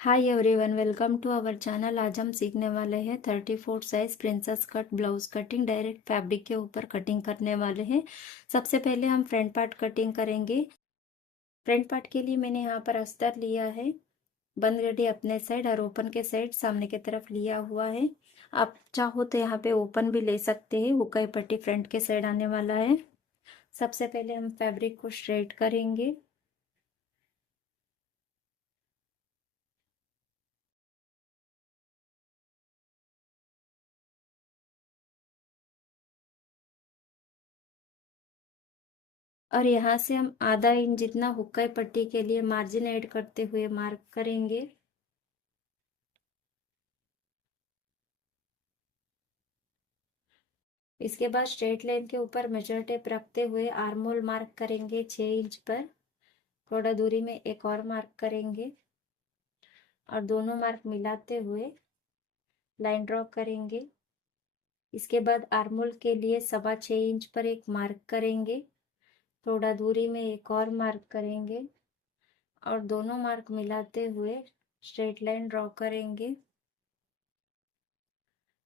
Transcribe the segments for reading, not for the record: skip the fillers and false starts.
Hi everyone, welcome to our channel. आज हम सीखने वाले हैं 34 size princess cut blouse cutting. Direct fabric के ऊपर कटिंग करने वाले हैं। सबसे पहले हम फ्रंट पार्ट कटिंग करेंगे। फ्रंट पार्ट के लिए मैंने यहाँ पर अस्तर लिया है, बंद गड्डी अपने साइड और ओपन के साइड सामने की तरफ लिया हुआ है। आप चाहो तो यहाँ पे ओपन भी ले सकते हैं। हुकाई पट्टी फ्रंट के साइड आने वाला है। सबसे पहले हम फैब्रिक को स्ट्रेट करेंगे। और यहाँ से हम आधा इंच जितना हुक्का पट्टी के लिए मार्जिन ऐड करते हुए मार्क करेंगे। इसके बाद स्ट्रेट लाइन के ऊपर मेजर टेप रखते हुए आर्म होल मार्क करेंगे 6 इंच पर। थोड़ा दूरी में एक और मार्क करेंगे और दोनों मार्क मिलाते हुए लाइन ड्रॉ करेंगे। इसके बाद आर्म होल के लिए 6.25 इंच पर एक मार्क करेंगे। थोड़ा दूरी में एक और मार्क करेंगे और दोनों मार्क मिलाते हुए स्ट्रेट लाइन ड्रॉ करेंगे।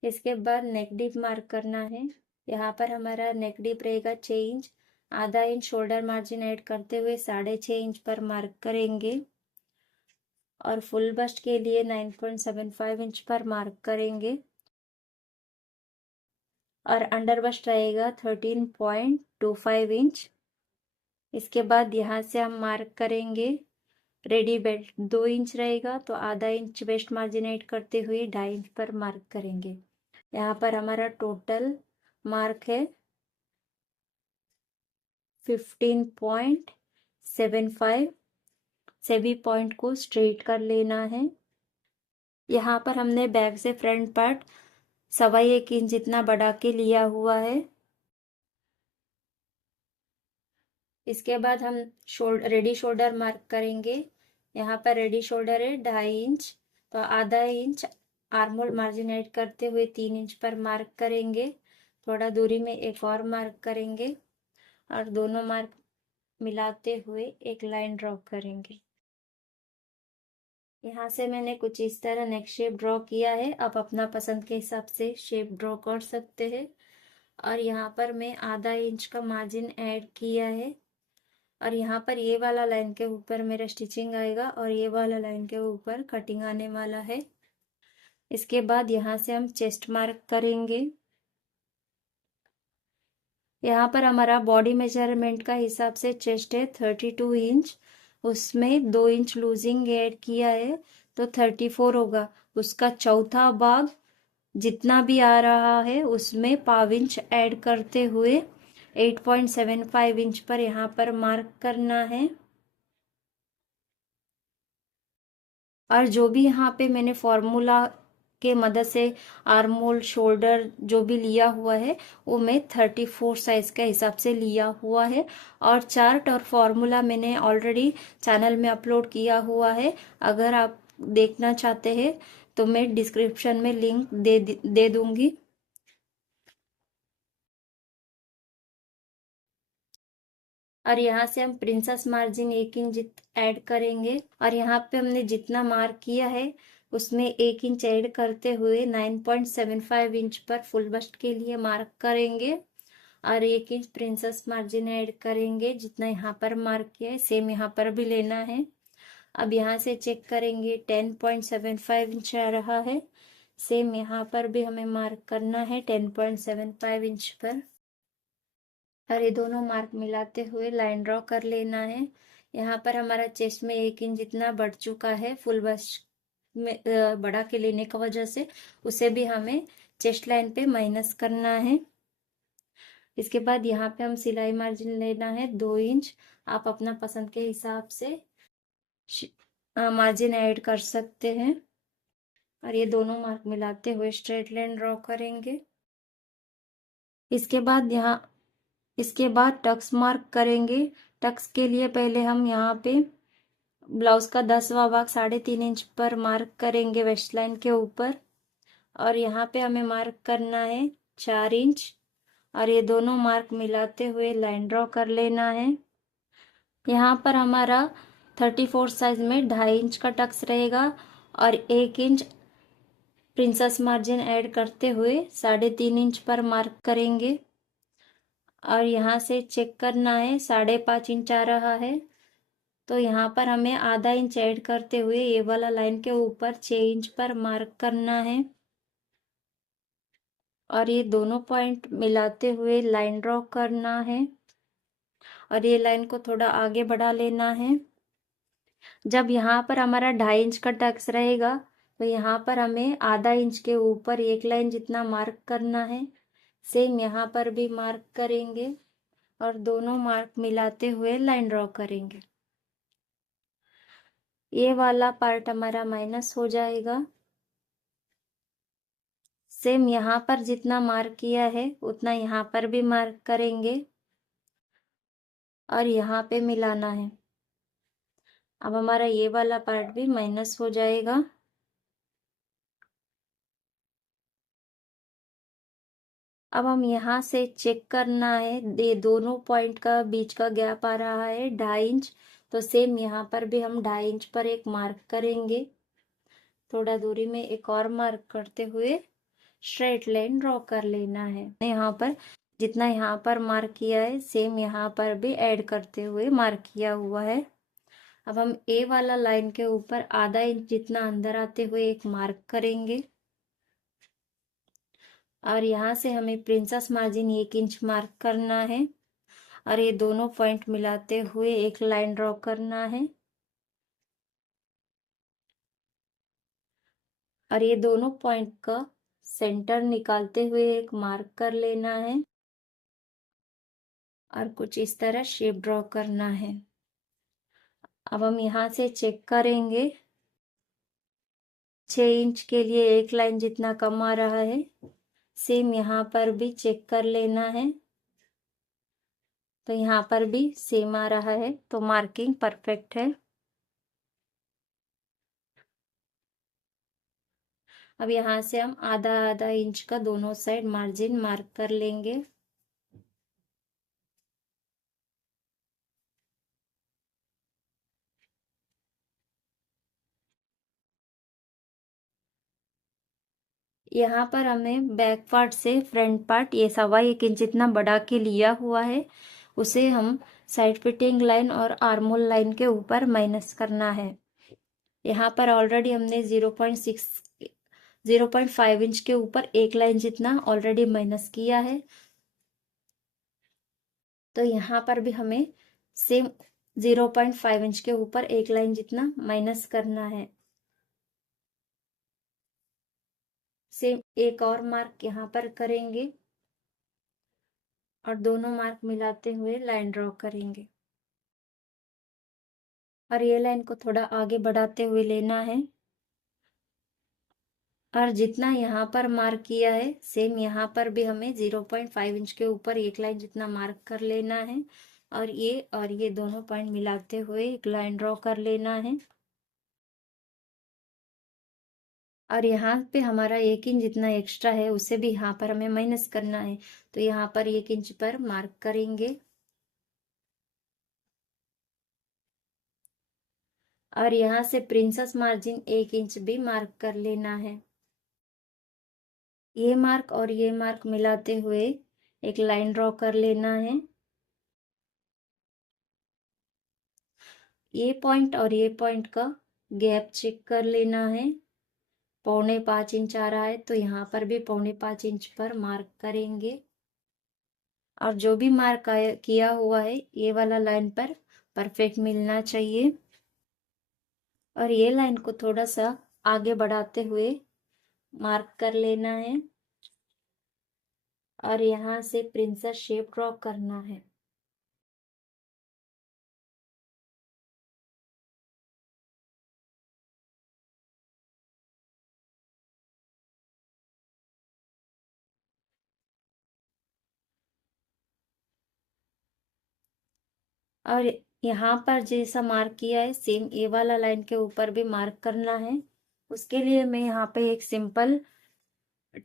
इसके बाद नेक डीप मार्क करना है। यहाँ पर हमारा नेक डीप रहेगा 6 इंच। आधा इंच शोल्डर मार्जिन ऐड करते हुए 6.5 इंच पर मार्क करेंगे और फुल बस्ट के लिए 9.75 इंच पर मार्क करेंगे और अंडर बस्ट रहेगा 13.25 इंच। इसके बाद यहाँ से हम मार्क करेंगे रेडी बेल्ट 2 इंच रहेगा, तो आधा इंच वेस्ट मार्जिन ऐड करते हुए 2.5 इंच पर मार्क करेंगे। यहाँ पर हमारा टोटल मार्क है 15.75। सभी पॉइंट को स्ट्रेट कर लेना है। यहाँ पर हमने बैक से फ्रंट पार्ट 1.25 इंच जितना बढ़ा के लिया हुआ है। इसके बाद हम रेडी शोल्डर मार्क करेंगे। यहाँ पर रेडी शोल्डर है 2.5 इंच, तो आधा inch arm hole margin add करते हुए 3 इंच पर मार्क करेंगे। थोड़ा दूरी में एक और मार्क करेंगे और दोनों मार्क मिलाते हुए एक लाइन ड्रॉ करेंगे। यहाँ से मैंने कुछ इस तरह नेक शेप ड्रॉ किया है। आप अपना पसंद के हिसाब से शेप ड्रॉ कर सकते हैं। और यहाँ पर मैं आधा इंच का मार्जिन ऐड किया है और यहाँ पर ये वाला लाइन के ऊपर मेरा स्टिचिंग आएगा और ये वाला लाइन के ऊपर कटिंग आने वाला है। इसके बाद यहाँ से हम चेस्ट मार्क करेंगे। यहाँ पर हमारा बॉडी मेजरमेंट का हिसाब से चेस्ट है 32 इंच, उसमें 2 इंच लूजिंग ऐड किया है तो 34 होगा। उसका चौथा भाग जितना भी आ रहा है उसमें पाव इंच ऐड करते हुए 8.75 इंच पर यहाँ पर मार्क करना है। और जो भी यहाँ पे मैंने फॉर्मूला के मदद से आर्म होल शोल्डर जो भी लिया हुआ है वो मैं 34 साइज का हिसाब से लिया हुआ है। और चार्ट और फॉर्मूला मैंने ऑलरेडी चैनल में अपलोड किया हुआ है। अगर आप देखना चाहते हैं तो मैं डिस्क्रिप्शन में लिंक दे दूंगी। और यहाँ से हम प्रिंसेस मार्जिन 1 इंच ऐड करेंगे और यहाँ पे हमने जितना मार्क किया है उसमें 1 इंच ऐड करते हुए 9.75 इंच पर फुल बस्ट के लिए मार्क करेंगे और 1 इंच प्रिंसेस मार्जिन ऐड करेंगे। जितना यहाँ पर मार्क किया है सेम यहाँ पर भी लेना है। अब यहाँ से चेक करेंगे 10.75 इंच आ रहा है। सेम यहाँ पर भी हमें मार्क करना है 10.75 इंच पर और ये दोनों मार्क मिलाते हुए लाइन ड्रॉ कर लेना है। यहाँ पर हमारा चेस्ट में 1 इंच जितना बढ़ चुका है फुल बस्ट में बढ़ा के लेने की वजह से, उसे भी हमें चेस्ट लाइन पे माइनस करना है। इसके बाद यहाँ पे हम सिलाई मार्जिन लेना है 2 इंच। आप अपना पसंद के हिसाब से मार्जिन ऐड कर सकते हैं और ये दोनों मार्क मिलाते हुए स्ट्रेट लाइन ड्रॉ करेंगे। इसके बाद टक्स मार्क करेंगे। टक्स के लिए पहले हम यहाँ पे ब्लाउज का 10वां भाग 3.5 इंच पर मार्क करेंगे वेस्ट लाइन के ऊपर और यहाँ पे हमें मार्क करना है 4 इंच और ये दोनों मार्क मिलाते हुए लाइन ड्रॉ कर लेना है। यहाँ पर हमारा 34 साइज में 2.5 इंच का टक्स रहेगा और 1 इंच प्रिंसेस मार्जिन ऐड करते हुए 3.5 इंच पर मार्क करेंगे। और यहाँ से चेक करना है, 5.5 इंच आ रहा है, तो यहाँ पर हमें आधा इंच ऐड करते हुए ये वाला लाइन के ऊपर 6 इंच पर मार्क करना है। और ये दोनों पॉइंट मिलाते हुए लाइन ड्रॉ करना है और ये लाइन को थोड़ा आगे बढ़ा लेना है। जब यहाँ पर हमारा 2.5 इंच का टक्स रहेगा तो यहाँ पर हमें आधा इंच के ऊपर एक लाइन जितना मार्क करना है। सेम यहाँ पर भी मार्क करेंगे और दोनों मार्क मिलाते हुए लाइन ड्रॉ करेंगे। ये वाला पार्ट हमारा माइनस हो जाएगा। सेम यहाँ पर जितना मार्क किया है उतना यहाँ पर भी मार्क करेंगे और यहाँ पे मिलाना है। अब हमारा ये वाला पार्ट भी माइनस हो जाएगा। अब हम यहाँ से चेक करना है, ये दोनों पॉइंट का बीच का गैप आ रहा है 2.5 इंच, तो सेम यहाँ पर भी हम 2.5 इंच पर एक मार्क करेंगे। थोड़ा दूरी में एक और मार्क करते हुए स्ट्रेट लाइन ड्रॉ कर लेना है। यहाँ पर जितना यहाँ पर मार्क किया है सेम यहाँ पर भी ऐड करते हुए मार्क किया हुआ है। अब हम ए वाला लाइन के ऊपर आधा इंच जितना अंदर आते हुए एक मार्क करेंगे और यहाँ से हमें प्रिंसेस मार्जिन 1 इंच मार्क करना है और ये दोनों पॉइंट मिलाते हुए एक लाइन ड्रॉ करना है और ये दोनों पॉइंट का सेंटर निकालते हुए एक मार्क कर लेना है और कुछ इस तरह शेप ड्रॉ करना है। अब हम यहाँ से चेक करेंगे, 6 इंच के लिए एक लाइन जितना कम आ रहा है। सेम यहाँ पर भी चेक कर लेना है, तो यहाँ पर भी सेम आ रहा है, तो मार्किंग परफेक्ट है। अब यहाँ से हम आधा आधा इंच का दोनों साइड मार्जिन मार्क कर लेंगे। यहाँ पर हमें बैक पार्ट से फ्रंट पार्ट ये 1.25 इंच जितना बढ़ा के लिया हुआ है, उसे हम साइड फिटिंग लाइन और आर्मोल लाइन के ऊपर माइनस करना है। यहाँ पर ऑलरेडी हमने 0.5 इंच के ऊपर एक लाइन जितना ऑलरेडी माइनस किया है, तो यहाँ पर भी हमें सेम 0.5 इंच के ऊपर एक लाइन जितना माइनस करना है। सेम एक और मार्क यहाँ पर करेंगे और दोनों मार्क मिलाते हुए लाइन ड्रॉ करेंगे और ये लाइन को थोड़ा आगे बढ़ाते हुए लेना है और जितना यहाँ पर मार्क किया है सेम यहाँ पर भी हमें 0.5 इंच के ऊपर एक लाइन जितना मार्क कर लेना है और ये दोनों पॉइंट मिलाते हुए एक लाइन ड्रॉ कर लेना है। और यहाँ पे हमारा 1 इंच जितना एक्स्ट्रा है उसे भी यहाँ पर हमें माइनस करना है, तो यहाँ पर 1 इंच पर मार्क करेंगे और यहाँ से प्रिंसेस मार्जिन 1 इंच भी मार्क कर लेना है। ये मार्क और ये मार्क मिलाते हुए एक लाइन ड्रॉ कर लेना है। ये पॉइंट और ये पॉइंट का गैप चेक कर लेना है, 4.25 इंच आ रहा है, तो यहाँ पर भी 4.25 इंच पर मार्क करेंगे और जो भी मार्क किया हुआ है ये वाला लाइन पर परफेक्ट मिलना चाहिए। और ये लाइन को थोड़ा सा आगे बढ़ाते हुए मार्क कर लेना है और यहाँ से प्रिंसेस शेप ड्रॉ करना है। और यहाँ पर जैसा मार्क किया है सेम ए वाला लाइन के ऊपर भी मार्क करना है। उसके लिए मैं यहाँ पे एक सिंपल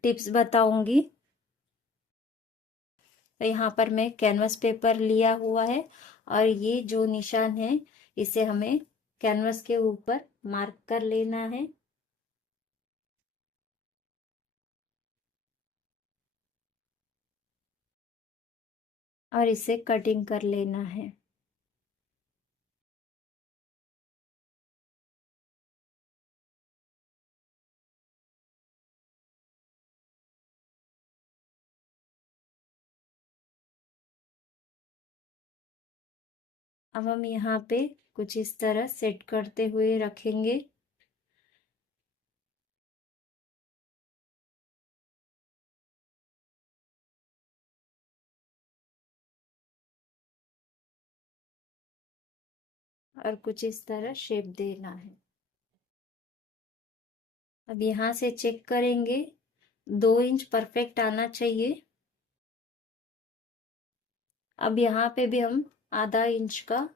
टिप्स बताऊंगी। तो यहाँ पर मैं कैनवस पेपर लिया हुआ है और ये जो निशान है इसे हमें कैनवस के ऊपर मार्क कर लेना है। और इसे कटिंग कर लेना है। अब हम यहाँ पे कुछ इस तरह सेट करते हुए रखेंगे। और कुछ इस तरह शेप देना है। अब यहाँ से चेक करेंगे, 2 इंच परफेक्ट आना चाहिए। अब यहाँ पे भी हम आधा इंच का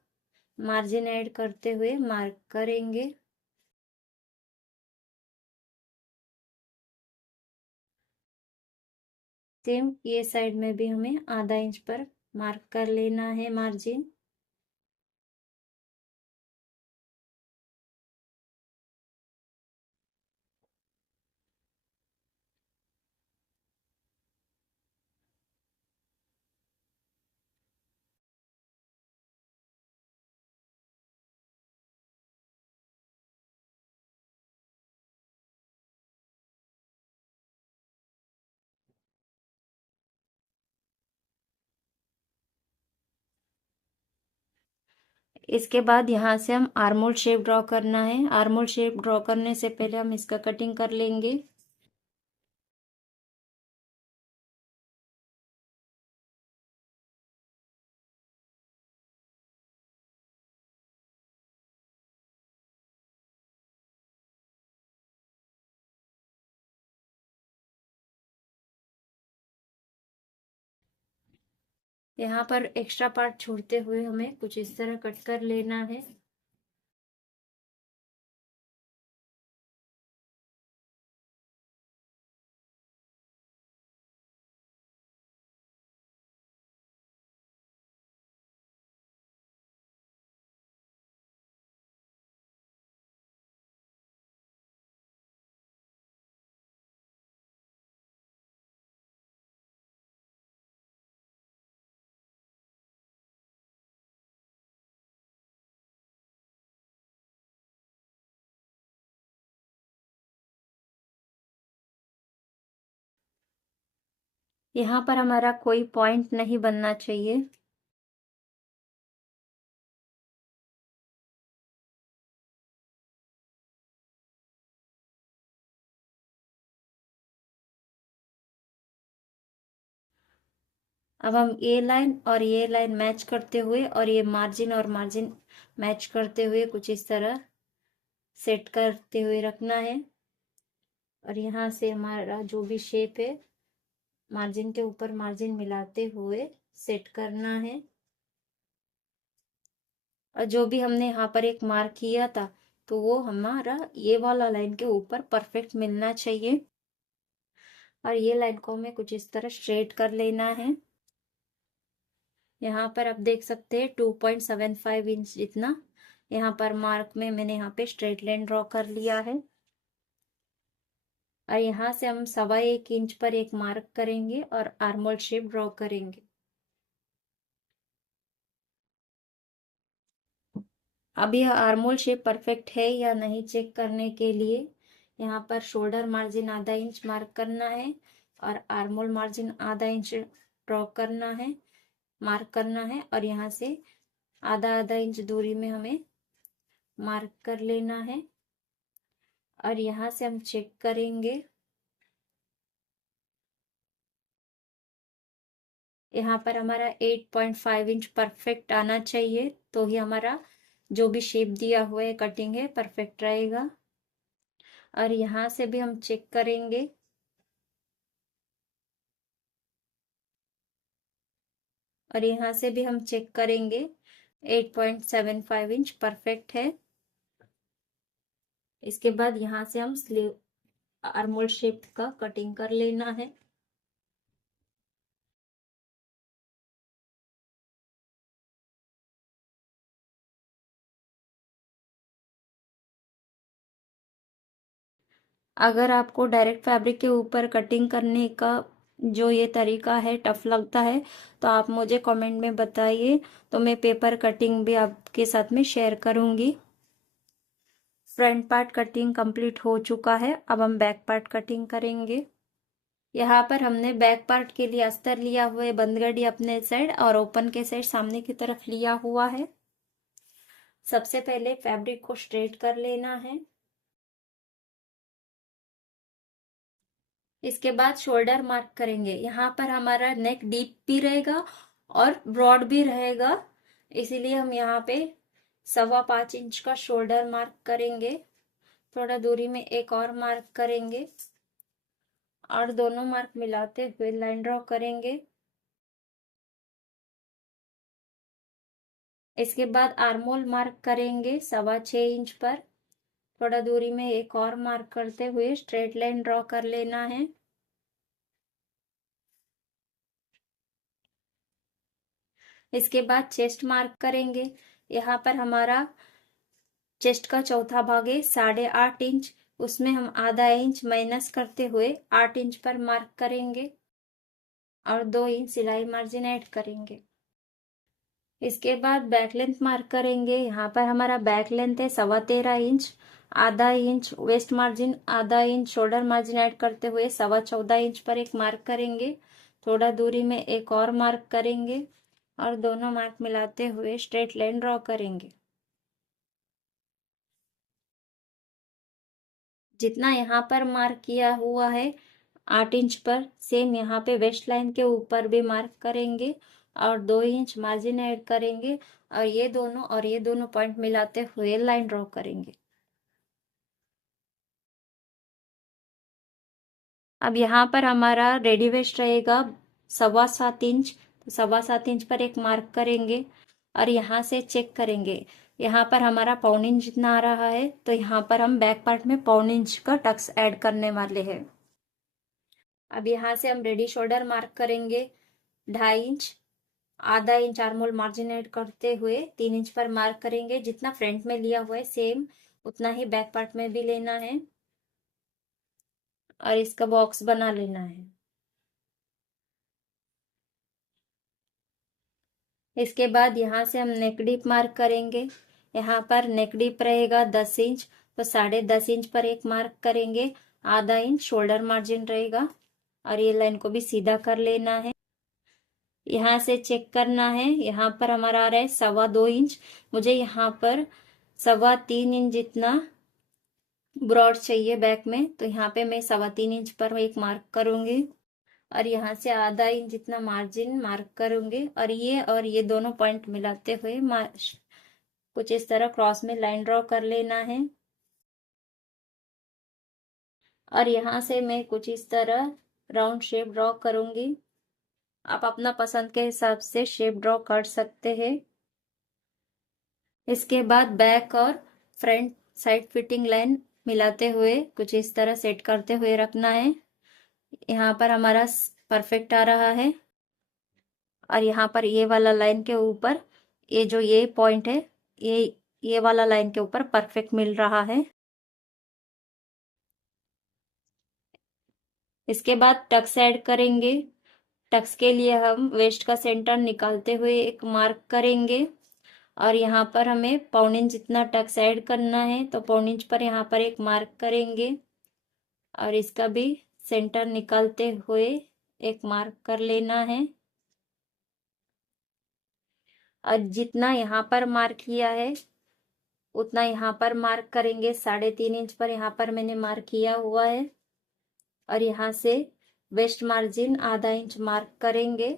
मार्जिन ऐड करते हुए मार्क करेंगे। सेम ये साइड में भी हमें आधा इंच पर मार्क कर लेना है मार्जिन। इसके बाद यहाँ से हम आर्मोल शेप ड्रॉ करना है। आर्मोल शेप ड्रॉ करने से पहले हम इसका कटिंग कर लेंगे। यहाँ पर एक्स्ट्रा पार्ट छोड़ते हुए हमें कुछ इस तरह कट कर लेना है। यहाँ पर हमारा कोई पॉइंट नहीं बनना चाहिए। अब हम ये लाइन और ये लाइन मैच करते हुए और ये मार्जिन और मार्जिन मैच करते हुए कुछ इस तरह सेट करते हुए रखना है। और यहाँ से हमारा जो भी शेप है मार्जिन के ऊपर मार्जिन मिलाते हुए सेट करना है। और जो भी हमने यहाँ पर एक मार्क किया था तो वो हमारा ये वाला लाइन के ऊपर परफेक्ट मिलना चाहिए। और ये लाइन को हमें कुछ इस तरह स्ट्रेट कर लेना है। यहाँ पर आप देख सकते हैं 2.75 इंच जितना यहाँ पर मार्क में मैंने यहाँ पे स्ट्रेट लाइन ड्रॉ कर लिया है। और यहाँ से हम 1.25 इंच पर एक मार्क करेंगे और आर्मोल शेप ड्रॉ करेंगे। अब यह आर्मोल शेप परफेक्ट है या नहीं चेक करने के लिए यहाँ पर शोल्डर मार्जिन आधा इंच मार्क करना है और आर्मोल मार्जिन आधा इंच ड्रॉ करना है, मार्क करना है। और यहाँ से आधा आधा इंच दूरी में हमें मार्क कर लेना है। और यहाँ से हम चेक करेंगे, यहाँ पर हमारा 8.5 इंच परफेक्ट आना चाहिए, तो ही हमारा जो भी शेप दिया हुआ है कटिंग है परफेक्ट रहेगा। और यहाँ से भी हम चेक करेंगे, और यहाँ से भी हम चेक करेंगे 8.75 इंच परफेक्ट है। इसके बाद यहाँ से हम स्लीव आर्मोल शेप का कटिंग कर लेना है। अगर आपको डायरेक्ट फैब्रिक के ऊपर कटिंग करने का जो ये तरीका है टफ लगता है तो आप मुझे कमेंट में बताइए, तो मैं पेपर कटिंग भी आपके साथ में शेयर करूंगी। फ्रंट पार्ट कटिंग कंप्लीट हो चुका है, अब हम बैक पार्ट कटिंग करेंगे। यहाँ पर हमने बैक पार्ट के लिए अस्तर लिया हुआ है, बंदगड़ी अपने साइड और ओपन के साइड सामने की तरफ लिया हुआ है। सबसे पहले फैब्रिक को स्ट्रेट कर लेना है। इसके बाद शोल्डर मार्क करेंगे। यहाँ पर हमारा नेक डीप भी रहेगा और ब्रॉड भी रहेगा, इसीलिए हम यहाँ पे 5.25 इंच का शोल्डर मार्क करेंगे। थोड़ा दूरी में एक और मार्क करेंगे और दोनों मार्क मिलाते हुए लाइन ड्रॉ करेंगे। इसके बाद आर्मोल मार्क करेंगे 6.25 इंच पर। थोड़ा दूरी में एक और मार्क करते हुए स्ट्रेट लाइन ड्रॉ कर लेना है। इसके बाद चेस्ट मार्क करेंगे। यहाँ पर हमारा चेस्ट का चौथा भाग है 8.5 इंच, उसमें हम आधा इंच माइनस करते हुए 8 इंच पर मार्क करेंगे और 2 इंच सिलाई मार्जिन ऐड करेंगे। इसके बाद बैक लेंथ मार्क करेंगे। यहाँ पर हमारा बैक लेंथ है 13.25 इंच, आधा इंच वेस्ट मार्जिन, आधा इंच शोल्डर मार्जिन ऐड करते हुए 14.25 इंच पर एक मार्क करेंगे। थोड़ा दूरी में एक और मार्क करेंगे और दोनों मार्क मिलाते हुए स्ट्रेट लाइन ड्रॉ करेंगे। जितना यहाँ पर मार्क किया हुआ है 8 इंच पर, सेम यहाँ पे वेस्ट लाइन के ऊपर भी मार्क करेंगे और 2 इंच मार्जिन ऐड करेंगे और ये दोनों पॉइंट मिलाते हुए लाइन ड्रॉ करेंगे। अब यहाँ पर हमारा रेडी वेस्ट रहेगा 7.25 इंच, तो 7.25 इंच पर एक मार्क करेंगे और यहाँ से चेक करेंगे। यहाँ पर हमारा 1.25 इंच जितना आ रहा है, तो यहाँ पर हम बैक पार्ट में 1.25 इंच का टक्स ऐड करने वाले हैं। अब यहाँ से हम रेडी शोल्डर मार्क करेंगे 2.5 इंच, आधा इंच आर्मोल मार्जिन ऐड करते हुए 3 इंच पर मार्क करेंगे। जितना फ्रंट में लिया हुआ है सेम उतना ही बैक पार्ट में भी लेना है और इसका बॉक्स बना लेना है। इसके बाद यहाँ से हम नेक डीप मार्क करेंगे। यहाँ पर नेक डीप रहेगा 10 इंच, तो 10.5 इंच पर एक मार्क करेंगे। आधा इंच शोल्डर मार्जिन रहेगा और ये लाइन को भी सीधा कर लेना है। यहाँ से चेक करना है, यहाँ पर हमारा आ रहा है 2.25 इंच, मुझे यहाँ पर 3.25 इंच जितना ब्रॉड चाहिए बैक में, तो यहाँ पे मैं 3.25 इंच पर एक मार्क करूंगी और यहाँ से आधा इंच जितना मार्जिन मार्क करूंगी और ये दोनों पॉइंट मिलाते हुए कुछ इस तरह क्रॉस में लाइन ड्रॉ कर लेना है और यहाँ से मैं कुछ इस तरह राउंड शेप ड्रॉ करूंगी। आप अपना पसंद के हिसाब से शेप ड्रॉ कर सकते हैं। इसके बाद बैक और फ्रंट साइड फिटिंग लाइन मिलाते हुए कुछ इस तरह सेट करते हुए रखना है। यहाँ पर हमारा परफेक्ट आ रहा है और यहाँ पर ये वाला लाइन के ऊपर ये पॉइंट है, ये वाला लाइन के ऊपर परफेक्ट मिल रहा है। इसके बाद टक्स ऐड करेंगे। टक्स के लिए हम वेस्ट का सेंटर निकालते हुए एक मार्क करेंगे और यहाँ पर हमें 1.25 इंच जितना टक्स ऐड करना है, तो 1.25 इंच पर यहाँ पर एक मार्क करेंगे और इसका भी सेंटर निकालते हुए एक मार्क कर लेना है। और जितना यहाँ पर मार्क किया है उतना यहाँ पर मार्क करेंगे। 3.5 इंच पर यहाँ पर मैंने मार्क किया हुआ है और यहाँ से वेस्ट मार्जिन आधा इंच मार्क करेंगे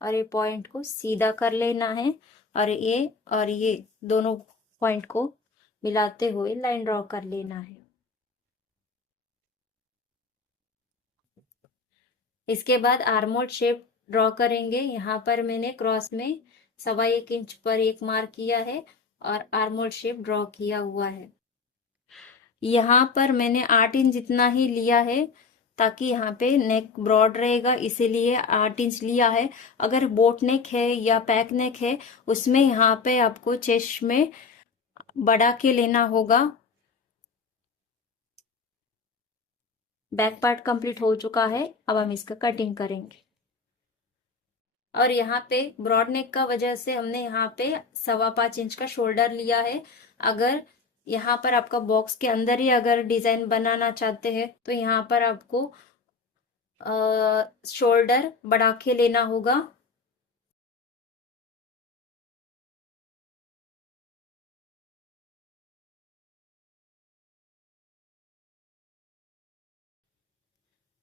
और ये पॉइंट को सीधा कर लेना है और ये दोनों पॉइंट को मिलाते हुए लाइन ड्रॉ कर लेना है। इसके बाद आर्मोल शेप ड्रॉ करेंगे। यहाँ पर मैंने क्रॉस में 1.25 इंच पर एक मार्क किया है और आर्मोल शेप ड्रॉ किया हुआ है। यहाँ पर मैंने 8 इंच जितना ही लिया है ताकि यहाँ पे नेक ब्रॉड रहेगा, इसीलिए 8 इंच लिया है। अगर बोट नेक है या पैक नेक है उसमें यहाँ पे आपको चेस्ट में बढ़ा के लेना होगा। बैक पार्ट कंप्लीट हो चुका है। अब हम इसका कटिंग करेंगे। और यहाँ पे ब्रॉड नेक का वजह से हमने यहाँ पे 5.25 इंच का शोल्डर लिया है। अगर यहाँ पर आपका बॉक्स के अंदर ही अगर डिजाइन बनाना चाहते हैं तो यहाँ पर आपको शोल्डर बढ़ा के लेना होगा।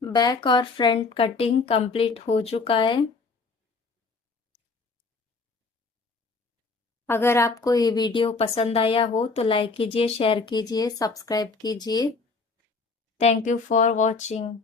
बैक और फ्रंट कटिंग कंप्लीट हो चुका है। अगर आपको ये वीडियो पसंद आया हो तो लाइक कीजिए, शेयर कीजिए, सब्सक्राइब कीजिए। Thank you for watching.